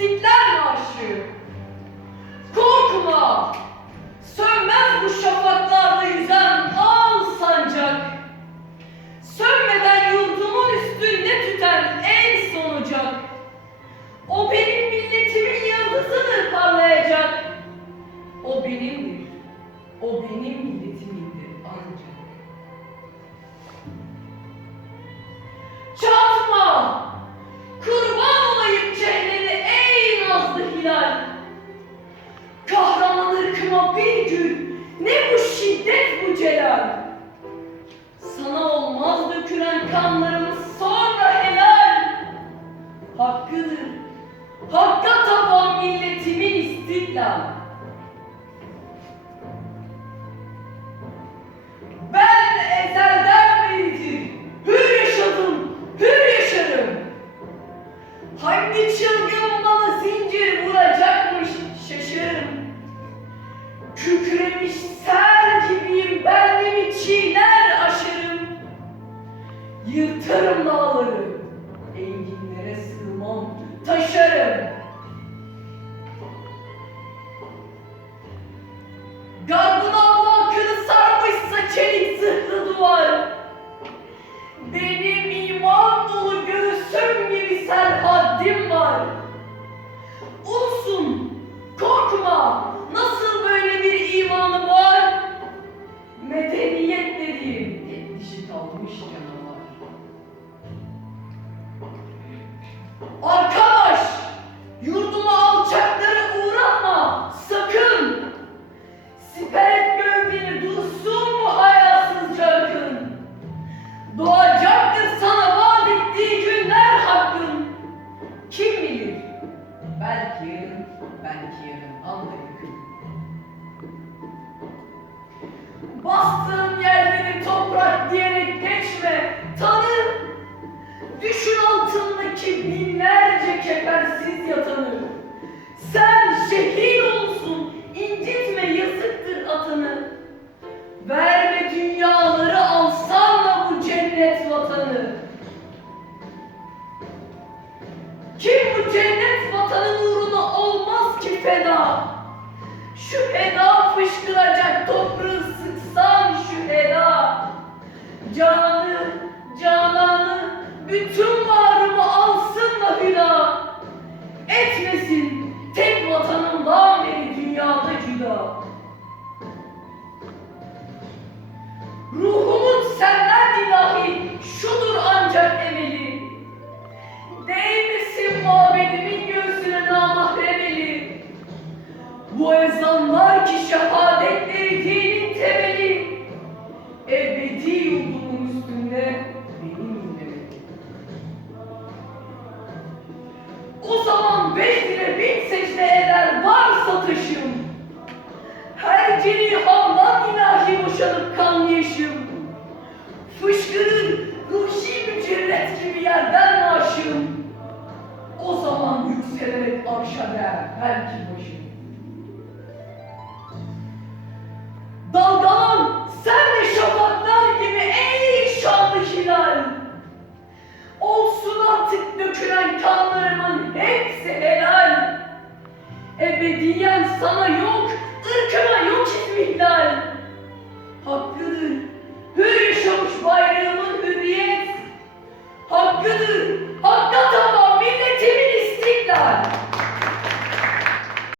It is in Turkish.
İstiklal Marşı. Korkma! Bir gün ne bu şiddet bu celal! Sana olmaz dökülen kanlarımız sonra helal! Hakkıdır, hakka taban milletimin istiklal! Ben ezelden beridir hür yaşadım, hür yaşarım. Hangi Kükremiş sel gibiyim benliğimi çiğner aşarım. Yırtarım dağları, enginlere sığmam, taşarım. Bastığın yerleri toprak diyerek geçme, tanı. Düşün altındaki binlerce kefersiz yatanı. Sen şehit olsun, incitme yazıktır atanı. Verme dünyaları alsan da bu cennet vatanı. Kim bu cennet vatanın uğruna olmaz ki feda? Şu feda fışkıracak toprağı Ebedi yurdumun üstünde benim inlemeli. O zaman Behdire bin secde eder varsa taşım. Her cerihamdan ilahi boşanıp kan yaşım. Fışkırır ruhi mücerret gibi yerden aşığım. O zaman yükselerek arşa der belki başım. Kanlarımın hepsi helal. Ebediyen sana yok, ırkıma yok istihlal. Hakkıdır,